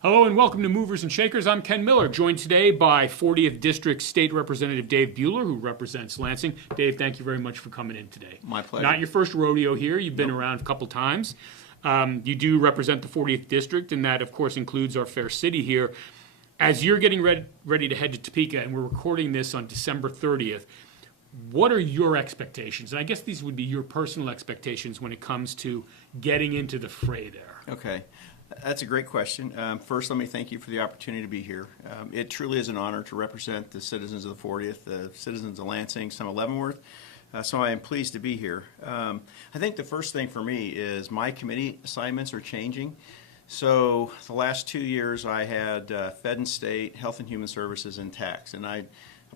Hello and welcome to Movers and Shakers. I'm Ken Miller, joined today by 40th District State Representative Dave Buehler, who represents Lansing. Dave, thank you very much for coming in today. My pleasure. Not your first rodeo here. You've been around a couple times. You do represent the 40th District, and that, of course, includes our fair city here. As you're getting ready to head to Topeka, and we're recording this on December 30th, what are your expectations? And I guess these would be your personal expectations when it comes to getting into the fray there. Okay. That's a great question. First, let me thank you for the opportunity to be here. It truly is an honor to represent the citizens of the 40th, the citizens of Lansing, some of Leavenworth. So I am pleased to be here. I think the first thing for me is my committee assignments are changing. So the last 2 years I had Fed and State, Health and Human Services, and Tax. And a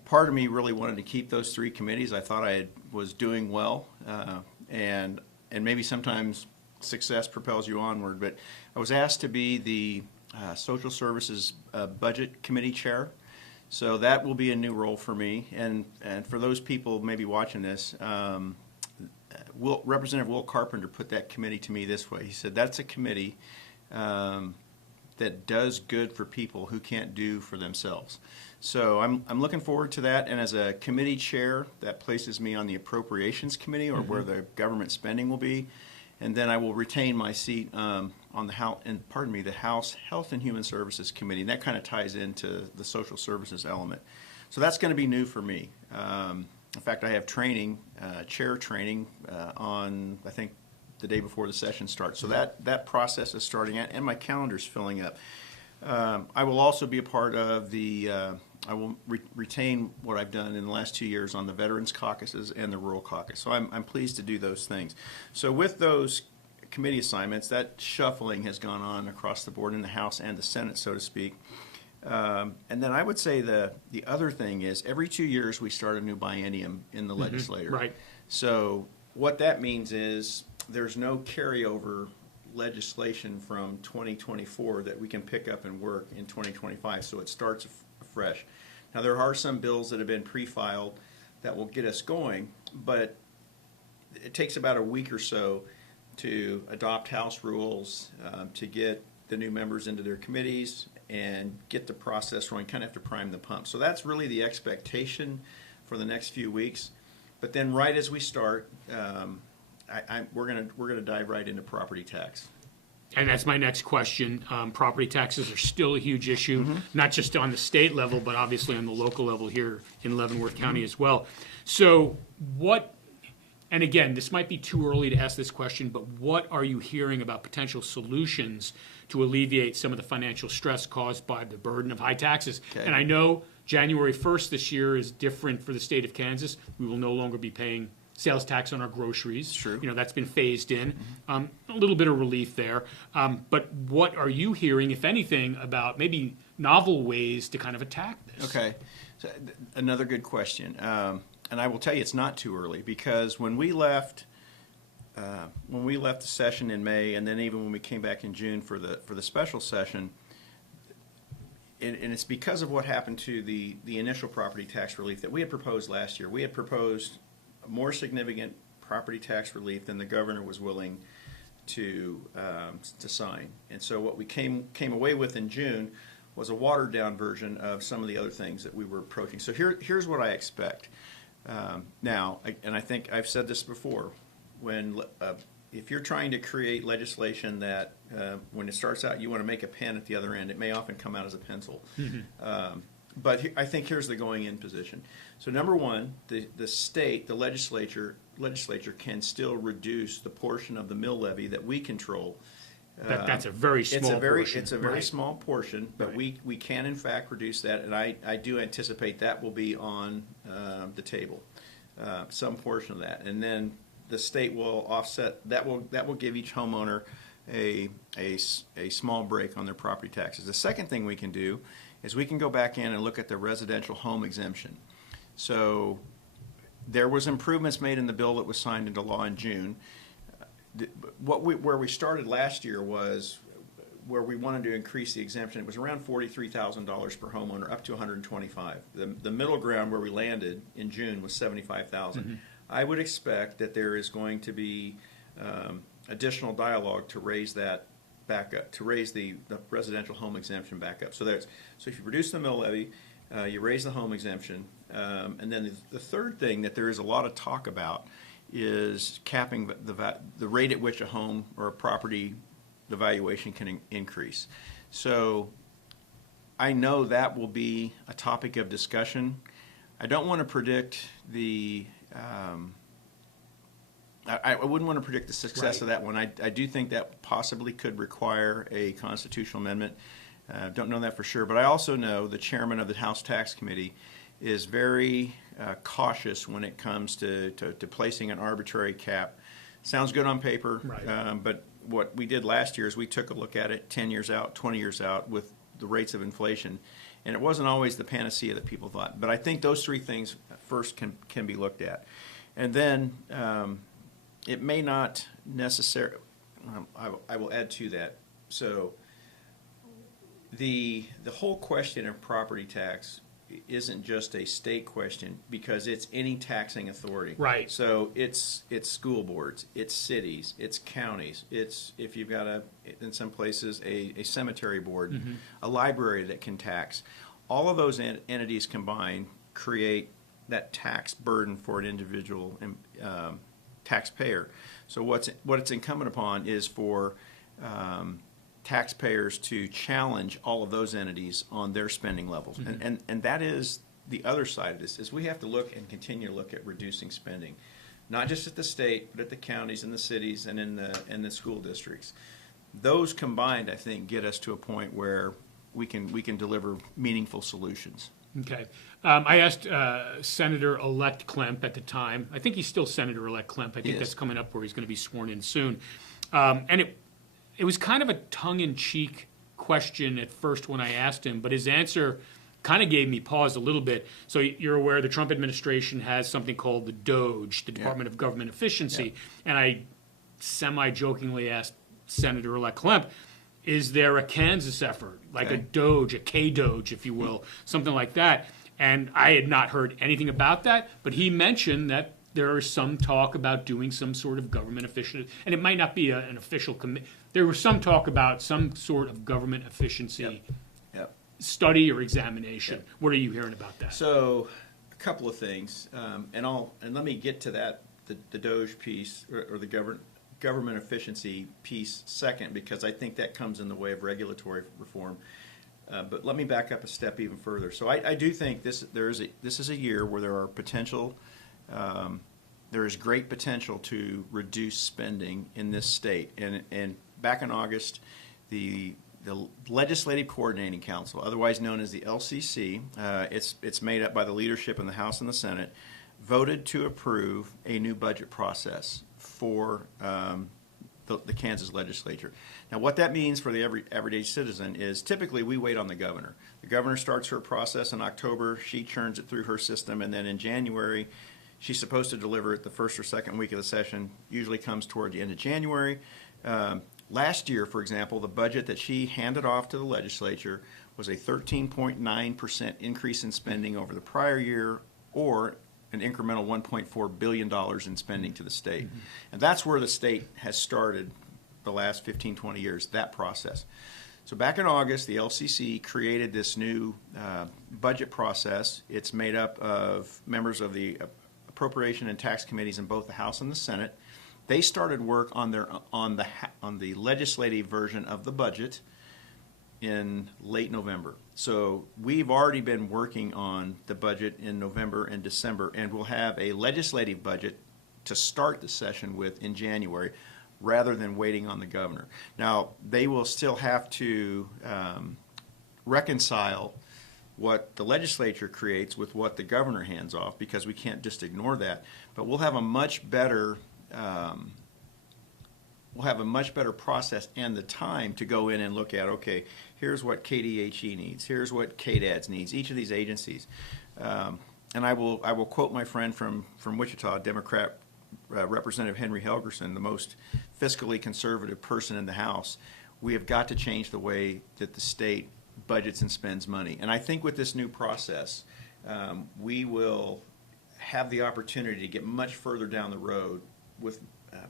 part of me really wanted to keep those three committees. I thought I was doing well, and maybe sometimes success propels you onward, but I was asked to be the Social Services Budget Committee Chair, so that will be a new role for me. And for those people maybe watching this, Representative Will Carpenter put that committee to me this way. He said, that's a committee that does good for people who can't do for themselves. So I'm looking forward to that, and as a committee chair, that places me on the Appropriations Committee, or where the government spending will be. And then I will retain my seat on the House Health and Human Services Committee. And that kind of ties into the social services element. So that's going to be new for me. In fact, I have training, chair training on, I think, the day before the session starts. So that process is starting out, and my calendar's filling up. I will also be a part of the I will retain what I've done in the last 2 years on the Veterans Caucuses and the Rural Caucus. So I'm pleased to do those things. So with those committee assignments, that shuffling has gone on across the board in the House and the Senate, so to speak. And then I would say the other thing is every 2 years we start a new biennium in the legislature. Right. So what that means is there's no carryover legislation from 2024 that we can pick up and work in 2025, so it starts fresh. Now there are some bills that have been pre-filed that will get us going, but it takes about a week or so to adopt House rules, to get the new members into their committees and get the process rolling. Kind of have to prime the pump. So that's really the expectation for the next few weeks. But then right as we start, we're gonna dive right into property tax. And that's my next question. Property taxes are still a huge issue, not just on the state level, but obviously on the local level here in Leavenworth County as well. So and again, this might be too early to ask this question, but what are you hearing about potential solutions to alleviate some of the financial stress caused by the burden of high taxes? Okay. And I know January 1st this year is different for the state of Kansas. We will no longer be paying sales tax on our groceries. True. You know, that's been phased in. A little bit of relief there. But what are you hearing, if anything, about maybe novel ways to kind of attack this? Okay. So, another good question. And I will tell you it's not too early, because when we left the session in May, and then even when we came back in June for the special session, and it's because of what happened to the initial property tax relief that we had proposed last year. We had proposed more significant property tax relief than the governor was willing to sign. And so what we came away with in June was a watered down version of some of the other things that we were approaching. So here's what I expect. Now, and I think I've said this before, if you're trying to create legislation that when it starts out you want to make a pen at the other end, it may often come out as a pencil. But I think here's the going in position. So number one, the legislature can still reduce the portion of the mill levy that we control. That's a very small portion. It's a very small portion, but we can in fact reduce that, and I do anticipate that will be on the table, some portion of that, and then the state will offset that. Will give each homeowner a small break on their property taxes. The second thing we can do is we can go back in and look at the residential home exemption. So there was improvements made in the bill that was signed into law in June. Where we started last year was where we wanted to increase the exemption. It was around $43,000 per homeowner, up to $125,000. The middle ground where we landed in June was $75,000. I would expect that there is going to be additional dialogue to raise that back up, to raise the residential home exemption back up. So if you reduce the mill levy, you raise the home exemption, and then the third thing that there is a lot of talk about is capping the rate at which a home or a property, the valuation can increase. So I know that will be a topic of discussion. I don't want to predict I wouldn't want to predict the success of that one. I do think that possibly could require a constitutional amendment. Don't know that for sure, but I also know the chairman of the House Tax Committee is very cautious when it comes to placing an arbitrary cap. Sounds good on paper, Right. but what we did last year is we took a look at it 10 years out, 20 years out with the rates of inflation, and it wasn't always the panacea that people thought. But I think those three things first can be looked at. And then it may not necessarily, I will add to that. So the whole question of property tax isn't just a state question because it's any taxing authority. Right. So it's school boards, it's cities, it's counties, it's, if you've got in some places, a cemetery board, a library that can tax. All of those entities combined create that tax burden for an individual taxpayer. So what it's incumbent upon is for taxpayers to challenge all of those entities on their spending levels. And that is the other side of this, is we have to look and continue to look at reducing spending, not just at the state, but at the counties and the cities and in the school districts. Those combined, I think, get us to a point where we can deliver meaningful solutions. Okay. I asked Senator-elect Klemp at the time. I think he's still Senator-elect Klemp. I think that's coming up where he's going to be sworn in soon. And it was kind of a tongue-in-cheek question at first when I asked him, but his answer kind of gave me pause a little bit. So you're aware the Trump administration has something called the DOGE, the Department of Government Efficiency. And I semi-jokingly asked Senator-elect Klemp, is there a Kansas effort, like a DOGE, a K-DOGE, if you will, something like that? And I had not heard anything about that, but he mentioned that there is some talk about doing some sort of government efficiency, and it might not be an official committee. There was some talk about some sort of government efficiency study or examination. What are you hearing about that? So, a couple of things, and let me get to that, the DOGE piece or the government efficiency piece second, because I think that comes in the way of regulatory reform. But let me back up a step even further. So I do think this is a year where there is great potential to reduce spending in this state. And back in August, the Legislative Coordinating Council, otherwise known as the LCC, it's made up by the leadership in the House and the Senate, voted to approve a new budget process for the Kansas legislature. Now, what that means for the everyday citizen is typically we wait on the governor. The governor starts her process in October. She churns it through her system, and then in January, she's supposed to deliver it the first or second week of the session, usually comes toward the end of January. Last year, for example, the budget that she handed off to the legislature was a 13.9% increase in spending over the prior year, or an incremental $1.4 billion in spending to the state. And that's where the state has started the last 15, 20 years, that process. So back in August, the LCC created this new budget process. It's made up of members of the Appropriation and Tax Committees in both the House and the Senate. They started work on the legislative version of the budget in late November. So we've already been working on the budget in November and December, and we'll have a legislative budget to start the session with in January, rather than waiting on the governor. Now, they will still have to reconcile what the legislature creates with what the governor hands off, because we can't just ignore that. But we'll have a much better process and the time to go in and look at, okay, here's what KDHE needs, here's what KDADS needs, each of these agencies. And I will quote my friend from Wichita, Democrat Representative Henry Helgerson, the most fiscally conservative person in the House. We have got to change the way that the state budgets and spends money. And I think with this new process, we will have the opportunity to get much further down the road with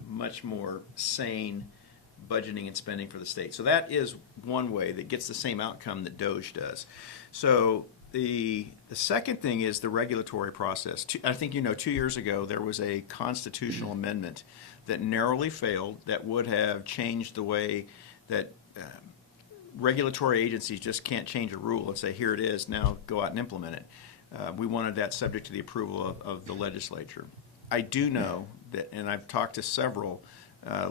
much more sane budgeting and spending for the state. So that is one way that gets the same outcome that DOGE does. So the second thing is the regulatory process. I think 2 years ago there was a constitutional amendment that narrowly failed that would have changed the way that regulatory agencies just can't change a rule and say, here it is, now go out and implement it. We wanted that subject to the approval of the legislature. I do know that, and I've talked to several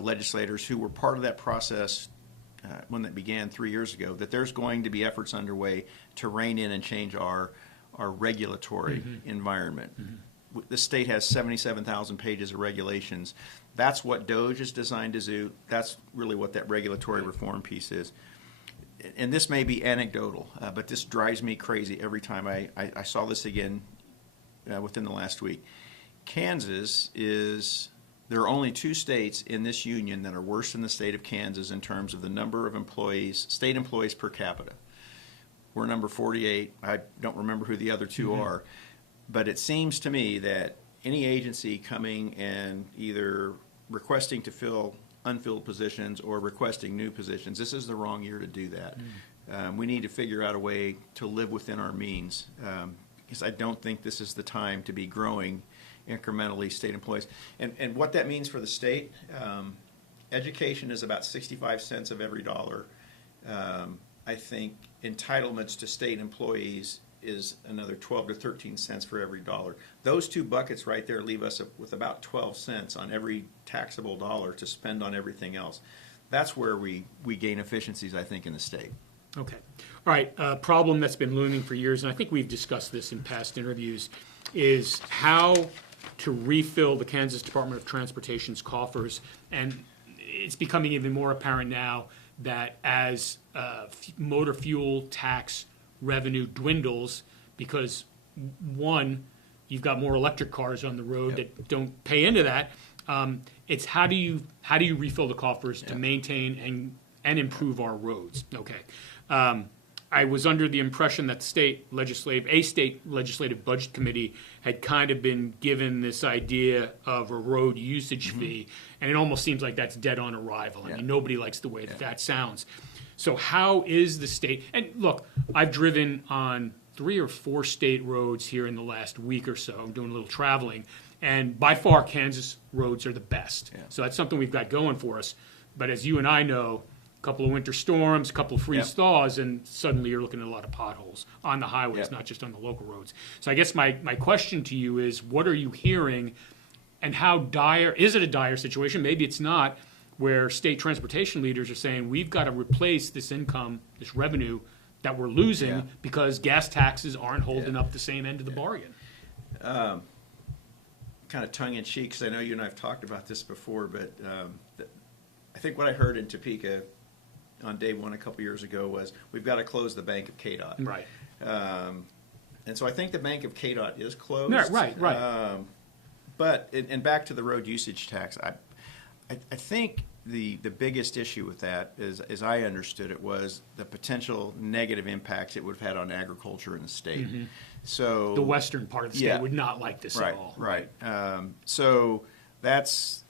legislators who were part of that process when that began 3 years ago, that there's going to be efforts underway to rein in and change our regulatory environment. The state has 77,000 pages of regulations. That's what DOGE is designed to do. That's really what that regulatory reform piece is. And this may be anecdotal, but this drives me crazy every time I saw this again within the last week. Kansas is, there are only 2 states in this union that are worse than the state of Kansas in terms of the number of employees, state employees per capita. We're number 48. I don't remember who the other 2 are, but it seems to me that any agency coming and either requesting to fill unfilled positions or requesting new positions, this is the wrong year to do that. We need to figure out a way to live within our means, because I don't think this is the time to be growing incrementally state employees. And what that means for the state, education is about 65 cents of every dollar. I think entitlements to state employees is another 12 to 13 cents for every dollar. Those 2 buckets right there leave us with about 12 cents on every taxable dollar to spend on everything else. That's where we gain efficiencies, I think, in the state. Okay. All right. A problem that's been looming for years, and I think we've discussed this in past interviews, is how to refill the Kansas Department of Transportation's coffers. And it's becoming even more apparent now that as motor fuel tax revenue dwindles, because one, you've got more electric cars on the road that don't pay into that. It's how do you refill the coffers to maintain and improve our roads? Okay. I was under the impression that a state legislative budget committee had kind of been given this idea of a road usage fee, and it almost seems like that's dead on arrival. I mean, nobody likes the way that sounds. So how is the state? And look, I've driven on 3 or 4 state roads here in the last week or so. I'm doing a little traveling, and by far Kansas roads are the best. So that's something we've got going for us. But as you and I know, a couple of winter storms, a couple of freeze thaws, and suddenly you're looking at a lot of potholes on the highways, not just on the local roads. So I guess my question to you is, what are you hearing, and how dire, is it a dire situation? Maybe it's not, where state transportation leaders are saying, we've got to replace this income, this revenue that we're losing because gas taxes aren't holding up the same end of the bargain. Kind of tongue-in-cheek, because I know you and I have talked about this before, but I think what I heard in Topeka on day 1 a couple years ago was, we've got to close the bank of KDOT. Right. And so I think the bank of KDOT is closed. Yeah, right. But, and back to the road usage tax, I think the biggest issue with that, as I understood it, was the potential negative impacts it would have had on agriculture in the state. So The western part of the state would not like this at all. Right. So that's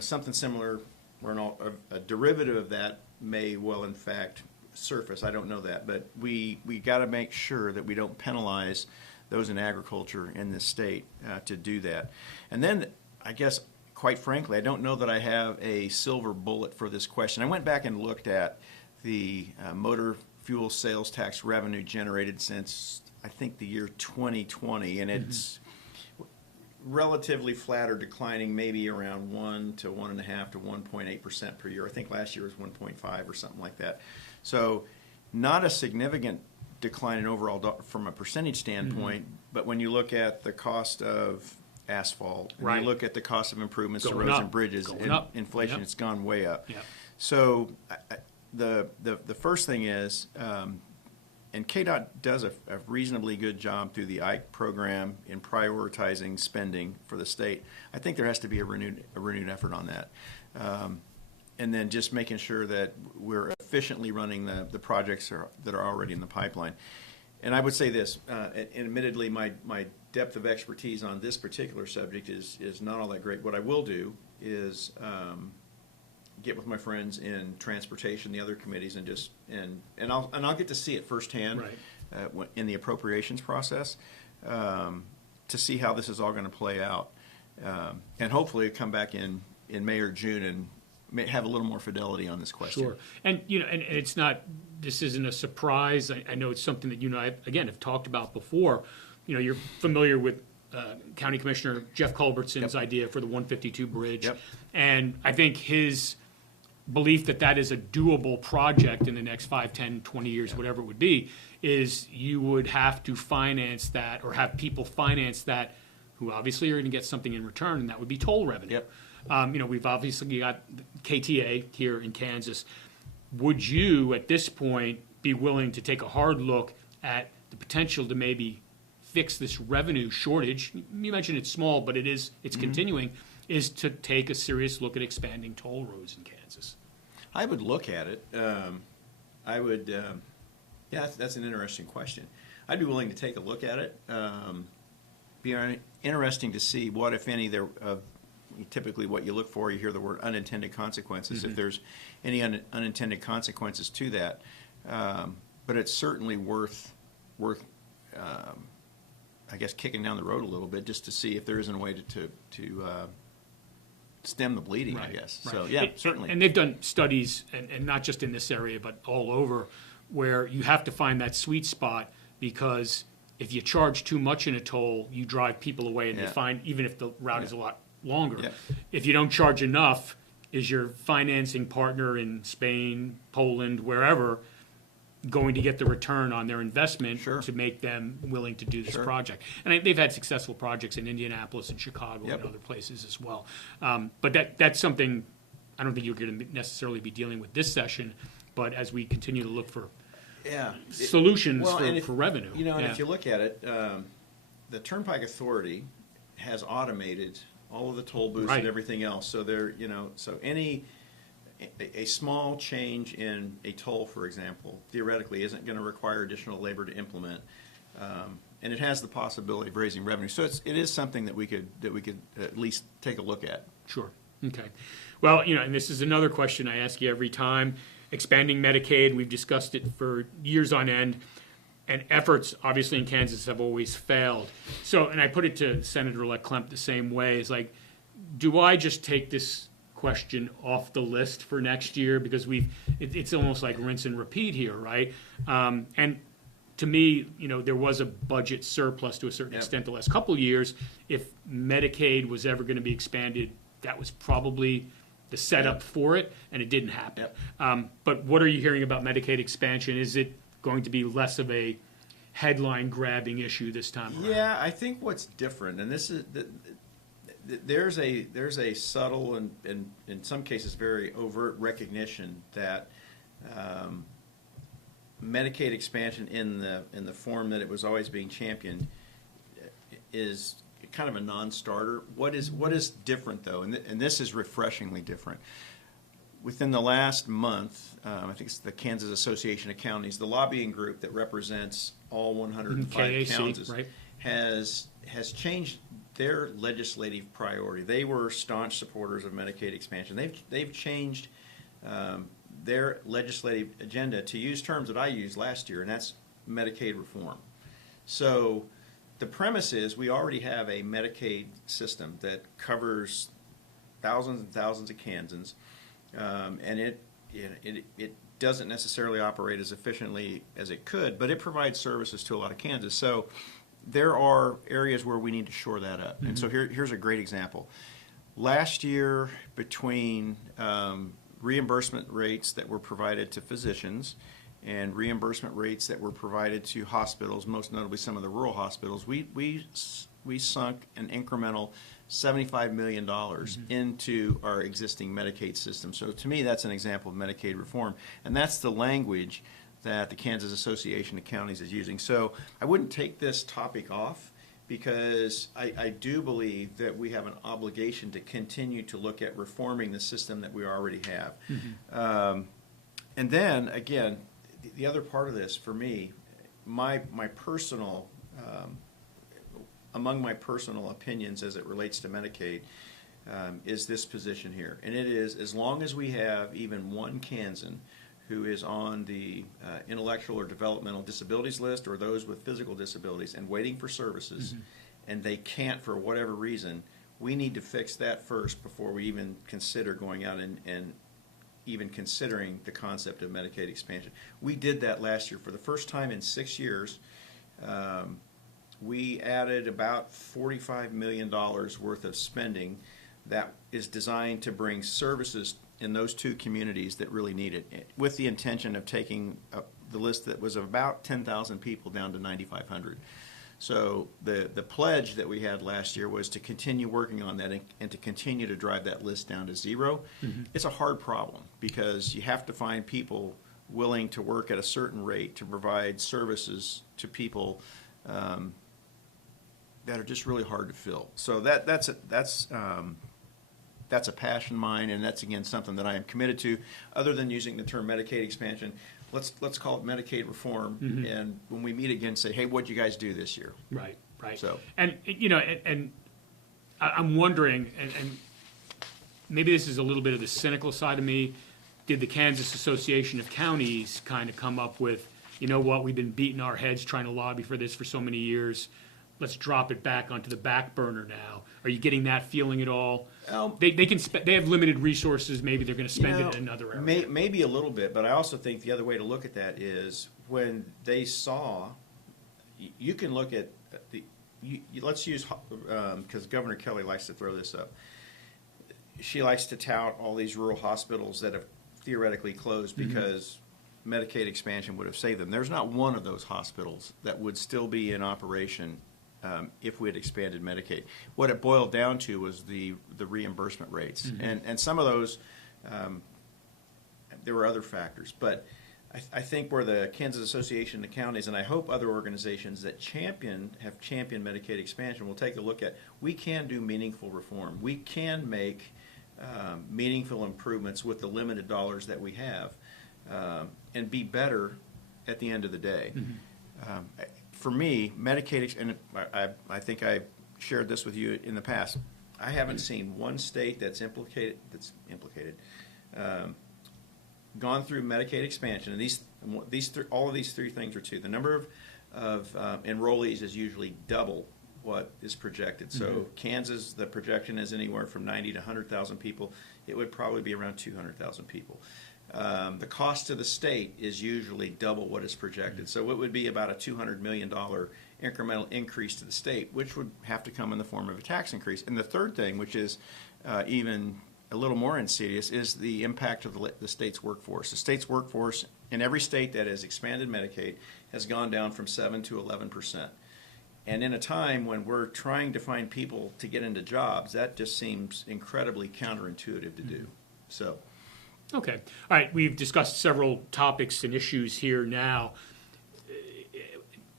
something similar, or a derivative of that may well in fact surface. I don't know that, but we got to make sure that we don't penalize those in agriculture in this state to do that. And then I guess, quite frankly, I don't know that I have a silver bullet for this question. I went back and looked at the motor fuel sales tax revenue generated since, I think, the year 2020, and it's relatively flat or declining, maybe around 1 to 1.5 to 1.8% per year. I think last year was 1.5 or something like that. So not a significant decline in overall from a percentage standpoint, but when you look at the cost of asphalt, and you look at the cost of improvements to roads and bridges, inflation, it's gone way up. So the first thing is, and KDOT does a reasonably good job through the Ike program in prioritizing spending for the state. I think there has to be a renewed effort on that. And then just making sure that we're efficiently running the projects that are already in the pipeline. And I would say this, and admittedly my depth of expertise on this particular subject is not all that great. What I will do is get with my friends in transportation, the other committees, and just and I'll get to see it firsthand in the appropriations process to see how this is all going to play out, and hopefully come back in May or June and have a little more fidelity on this question. Sure. And, and it's not, this isn't a surprise. I know it's something that you and I, again, have talked about before. You're familiar with County Commissioner Jeff Culbertson's idea for the 152 bridge. Yep. And I think his belief that that is a doable project in the next 5, 10, 20 years, whatever it would be, is you would have to finance that or have people finance that who obviously are going to get something in return, and that would be toll revenue. Yep. We've obviously got KTA here in Kansas. Would you, at this point, be willing to take a hard look at the potential to maybe fix this revenue shortage? You mentioned it's small, but it's continuing, is to take a serious look at expanding toll roads in Kansas? I would look at it. I would, that's an interesting question. I'd be willing to take a look at it. Be interesting to see what, if any, typically what you look for, you hear the word unintended consequences, if there's any unintended consequences to that. But it's certainly worth I guess, kicking down the road a little bit just to see if there isn't a way to stem the bleeding, I guess. Right. So, yeah, certainly. And they've done studies, and not just in this area, but all over, where you have to find that sweet spot, because if you charge too much in a toll, you drive people away, and they find, even if the route is a lot longer. Yeah. If you don't charge enough, is your financing partner in Spain, Poland, wherever, going to get the return on their investment to make them willing to do this project? And they've had successful projects in Indianapolis and Chicago and other places as well. But that's something I don't think you're going to necessarily be dealing with this session, but as we continue to look for solutions for revenue. And if you look at it, the Turnpike Authority has automated all of the toll booths and everything else. So a small change in a toll, for example, theoretically isn't going to require additional labor to implement, and it has the possibility of raising revenue. So it is something that we could at least take a look at. Sure. Okay. Well, and this is another question I ask you every time. Expanding Medicaid, we've discussed it for years on end, and efforts, obviously, in Kansas have always failed. So, and I put it to Senator-elect Klemp the same way, is like, do I just take this question off the list for next year, because it's almost like rinse and repeat here, right? And to me, there was a budget surplus to a certain extent the last couple of years. If Medicaid was ever going to be expanded, that was probably the setup for it, and it didn't happen. But what are you hearing about Medicaid expansion? Is it going to be less of a headline-grabbing issue this time around? Yeah, I think what's different, and this is there's a subtle and in some cases very overt recognition that Medicaid expansion in the form that it was always being championed is kind of a non-starter. What is different, though, and this is refreshingly different. Within the last month, I think it's the Kansas Association of Counties, the lobbying group that represents all 105 KAC, counties, right, has changed their legislative priority. They were staunch supporters of Medicaid expansion. They've changed their legislative agenda to use terms that I used last year, and that's Medicaid reform. So the premise is we already have a Medicaid system that covers thousands and thousands of Kansans, and it doesn't necessarily operate as efficiently as it could, but it provides services to a lot of Kansas. So there are areas where we need to shore that up. And so here's a great example. Last year, between reimbursement rates that were provided to physicians and reimbursement rates that were provided to hospitals, most notably some of the rural hospitals, we sunk an incremental $75 million into our existing Medicaid system. So to me, that's an example of Medicaid reform. And that's the language that the Kansas Association of Counties is using. So I wouldn't take this topic off, because I do believe that we have an obligation to continue to look at reforming the system that we already have. And then, again, the other part of this, for me, my personal, among my personal opinions as it relates to Medicaid, is this position here. And it is, as long as we have even one Kansan who is on the intellectual or developmental disabilities list, or those with physical disabilities and waiting for services, and they can't for whatever reason, we need to fix that first before we even consider going out and even considering the concept of Medicaid expansion. We did that last year. For the first time in 6 years, we added about $45 million worth of spending that is designed to bring services in those two communities that really need it, with the intention of taking the list that was about 10,000 people down to 9,500. So the pledge that we had last year was to continue working on that and to continue to drive that list down to zero. It's a hard problem because you have to find people willing to work at a certain rate to provide services to people that are just really hard to fill. So that's a passion of mine, and that's, again, something that I am committed to. Other than using the term Medicaid expansion, let's call it Medicaid reform. And when we meet again, say, hey, what'd you guys do this year? Right, right. So, and I'm wondering, and maybe this is a little bit of the cynical side of me. Did the Kansas Association of Counties kind of come up with, you know what, we've been beating our heads trying to lobby for this for so many years. Let's drop it back onto the back burner now. Are you getting that feeling at all? They can they have limited resources. Maybe they're going to spend it in another area. Maybe a little bit, but I also think the other way to look at that is when they saw, you can look at let's use, because Governor Kelly likes to throw this up. She likes to tout all these rural hospitals that have theoretically closed because Medicaid expansion would have saved them. There's not one of those hospitals that would still be in operation if we had expanded Medicaid. What it boiled down to was the reimbursement rates. And some of those, there were other factors. But I think where the Kansas Association of Counties, and I hope other organizations that have championed Medicaid expansion, will take a look at, we can do meaningful reform. We can make meaningful improvements with the limited dollars that we have, and be better at the end of the day. For me, Medicaid, and I think I shared this with you in the past, I haven't seen one state that's gone through Medicaid expansion, and all of these three things are true. The number of enrollees is usually double what is projected. So Kansas, the projection is anywhere from 90 to 100,000 people. It would probably be around 200,000 people. The cost to the state is usually double what is projected. So it would be about a $200 million incremental increase to the state, which would have to come in the form of a tax increase. And the third thing, which is even a little more insidious, is the impact of the state's workforce. The state's workforce in every state that has expanded Medicaid has gone down from 7 to 11%. And in a time when we're trying to find people to get into jobs, that just seems incredibly counterintuitive to do. So. Okay. All right. We've discussed several topics and issues here now.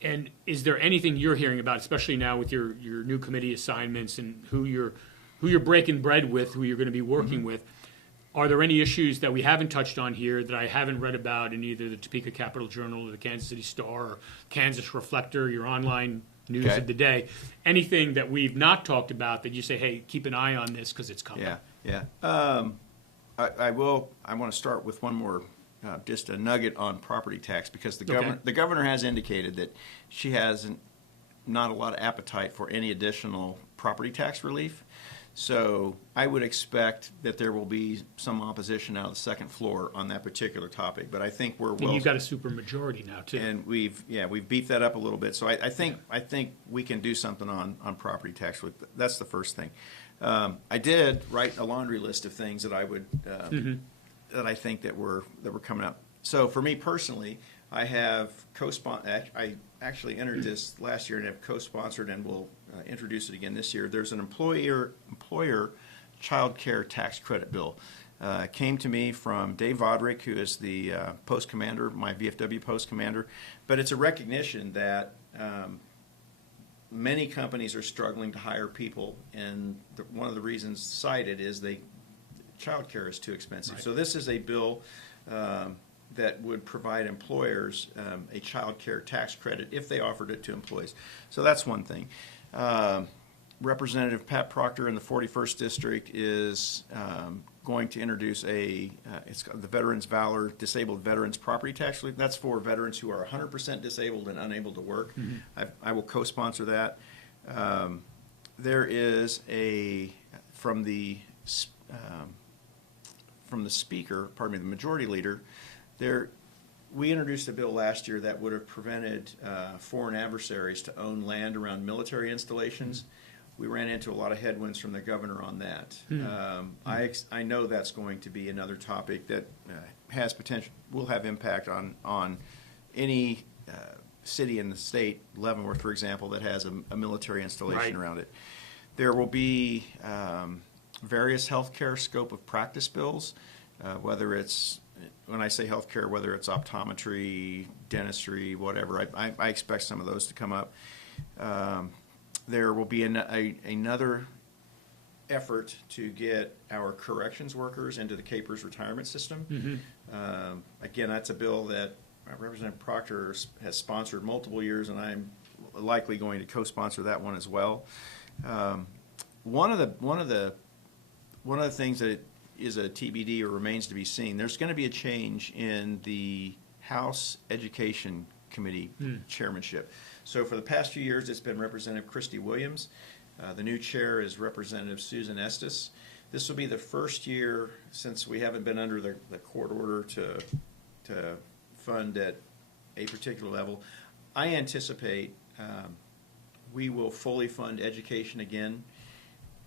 And is there anything you're hearing about, especially now with your new committee assignments and who you're breaking bread with, who you're going to be working with? Are there any issues that we haven't touched on here that I haven't read about in either the Topeka Capital Journal or the Kansas City Star or Kansas Reflector, your online news of the day? Anything that we've not talked about that you say, hey, keep an eye on this because it's coming? Yeah. I want to start with one more, just a nugget on property tax, because the governor has indicated that she has not a lot of appetite for any additional property tax relief. So I would expect that there will be some opposition out of the second floor on that particular topic. But I think we're well. And you've got a super majority now too. And we've beefed that up a little bit. So I think we can do something on property tax. That's the first thing. I did write a laundry list of things that I would that I think that were coming up. So for me personally, I have I actually entered this last year and have co-sponsored, and will introduce it again this year. There's an employer child care tax credit bill. Came to me from Dave Vodrick, who is the post commander, my VFW post commander. But it's a recognition that many companies are struggling to hire people, and one of the reasons cited is child care is too expensive. Right. So this is a bill that would provide employers a child care tax credit if they offered it to employees. So that's one thing. Representative Pat Proctor in the 41st District is going to introduce it's called the Veterans Valor Disabled Veterans Property Tax Relief. That's for veterans who are 100% disabled and unable to work. I will co-sponsor that. There is from the speaker, pardon me, the majority leader, we introduced a bill last year that would have prevented foreign adversaries to own land around military installations. We ran into a lot of headwinds from the governor on that. I know that's going to be another topic that has potential, will have impact on any city in the state, Leavenworth, for example, that has a military installation around it. There will be various healthcare scope of practice bills, whether it's, when I say healthcare, whether it's optometry, dentistry, whatever. I expect some of those to come up. There will be another effort to get our corrections workers into the CAPERS retirement system. Again, that's a bill that Representative Proctor has sponsored multiple years, and I'm likely going to co-sponsor that one as well. One of the things that is a TBD or remains to be seen, there's going to be a change in the House Education Committee chairmanship. So for the past few years, it's been Representative Christy Williams. The new chair is Representative Susan Estes. This will be the first year since we haven't been under the court order to fund at a particular level. I anticipate we will fully fund education again.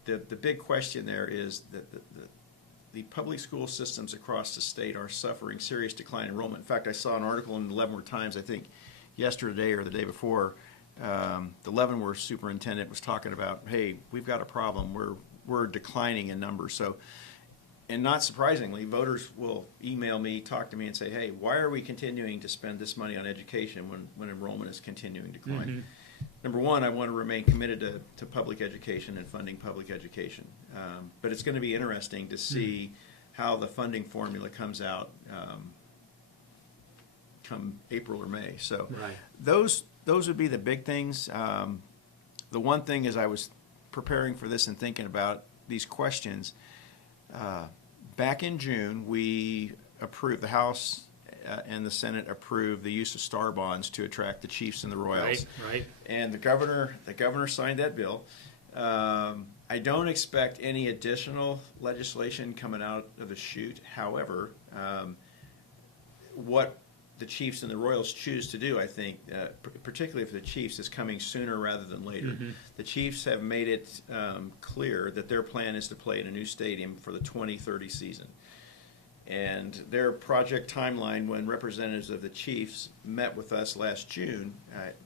The big question there is that the public school systems across the state are suffering serious decline in enrollment. In fact, I saw an article in the Leavenworth Times, I think yesterday or the day before, the Leavenworth superintendent was talking about, hey, we've got a problem. We're declining in numbers. So, and not surprisingly, voters will email me, talk to me, and say, hey, why are we continuing to spend this money on education when enrollment is continuing to decline? Number one, I want to remain committed to public education and funding public education. But it's going to be interesting to see how the funding formula comes out come April or May. So those would be the big things. The one thing as I was preparing for this and thinking about these questions, back in June, we approved, the House and the Senate approved the use of star bonds to attract the Chiefs and the Royals. And the governor signed that bill. I don't expect any additional legislation coming out of the chute. However, what the Chiefs and the Royals choose to do, I think, particularly for the Chiefs, is coming sooner rather than later. The Chiefs have made it clear that their plan is to play in a new stadium for the 2030 season. And their project timeline, when representatives of the Chiefs met with us last June,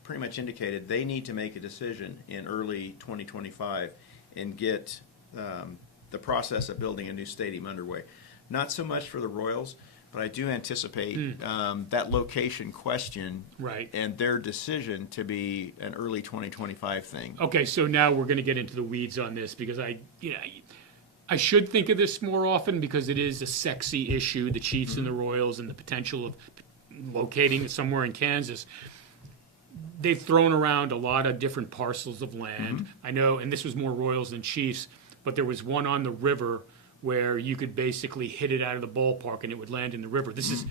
pretty much indicated they need to make a decision in early 2025 and get the process of building a new stadium underway. Not so much for the Royals, but I do anticipate that location question and their decision to be an early 2025 thing. Okay, so now we're going to get into the weeds on this because I should think of this more often because it is a sexy issue, the Chiefs and the Royals and the potential of locating somewhere in Kansas. They've thrown around a lot of different parcels of land. I know, and this was more Royals than Chiefs, but there was one on the river where you could basically hit it out of the ballpark and it would land in the river. This is,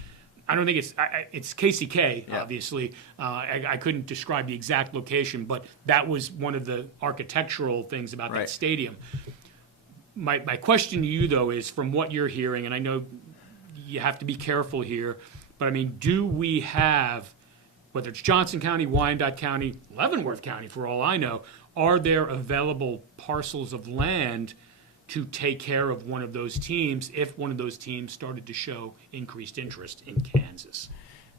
I don't think it's KCK, obviously. I couldn't describe the exact location, but that was one of the architectural things about that stadium. My question to you, though, is from what you're hearing, and I know you have to be careful here, but I mean, do we have, whether it's Johnson County, Wyandotte County, Leavenworth County, for all I know, are there available parcels of land to take care of one of those teams if one of those teams started to show increased interest in Kansas?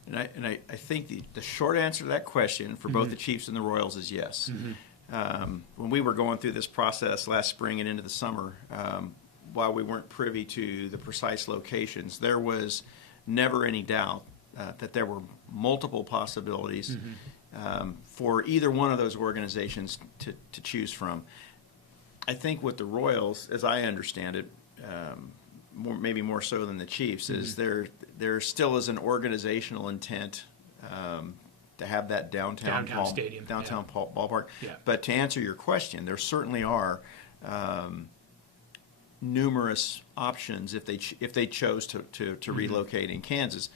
And I think the short answer to that question for both the Chiefs and the Royals is yes. When we were going through this process last spring and into the summer, while we weren't privy to the precise locations, there was never any doubt that there were multiple possibilities for either one of those organizations to choose from. I think with the Royals, as I understand it, maybe more so than the Chiefs, is there still is an organizational intent to have that downtown stadium, ballpark. Yeah. But to answer your question, there certainly are numerous options if they chose to relocate in Kansas.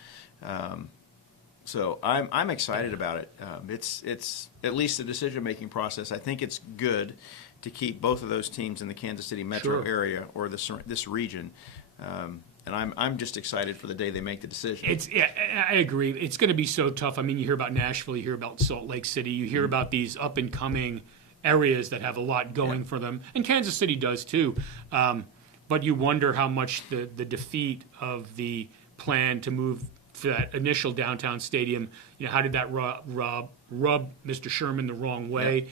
So I'm excited about it. It's at least the decision-making process. I think it's good to keep both of those teams in the Kansas City metro area or this region. And I'm just excited for the day they make the decision. I agree. It's going to be so tough. I mean, you hear about Nashville, you hear about Salt Lake City, you hear about these up-and-coming areas that have a lot going for them, and Kansas City does too. But you wonder how much the defeat of the plan to move to that initial downtown stadium, how did that rub Mr. Sherman the wrong way?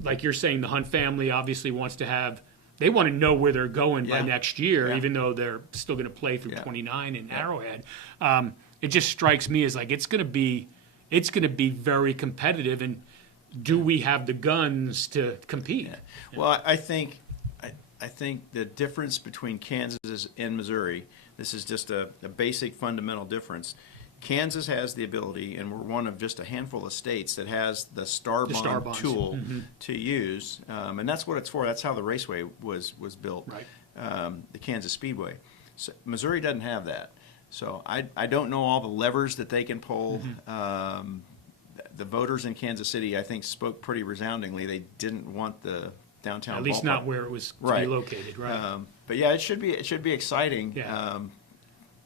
Like you're saying, the Hunt family obviously wants to have. They want to know where they're going by next year, even though they're still going to play through 29 in Arrowhead. It just strikes me as like it's going to be very competitive. And do we have the guns to compete? Yeah. Well, I think the difference between Kansas and Missouri. This is just a basic fundamental difference. Kansas has the ability, and we're one of just a handful of states that has the star bond tool to use, and that's what it's for. That's how the raceway was built, the Kansas Speedway. So Missouri doesn't have that. So I don't know all the levers that they can pull. The voters in Kansas City, I think, spoke pretty resoundingly. They didn't want the downtown at least ballpark. Not where it was to be located, right? But yeah, it should be exciting.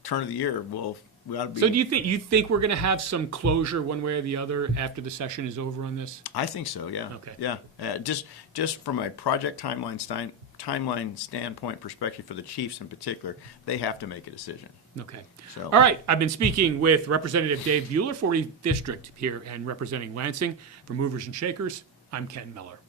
Turn of the year, we ought to be. So do you think we're going to have some closure one way or the other after the session is over on this? I think so. Yeah. Okay. Yeah. Just from a project timeline standpoint perspective for the Chiefs in particular, they have to make a decision. Okay. So. All right. I've been speaking with Representative Dave Buehler, 40th District here, and representing Lansing. For Movers and Shakers, I'm Ken Miller.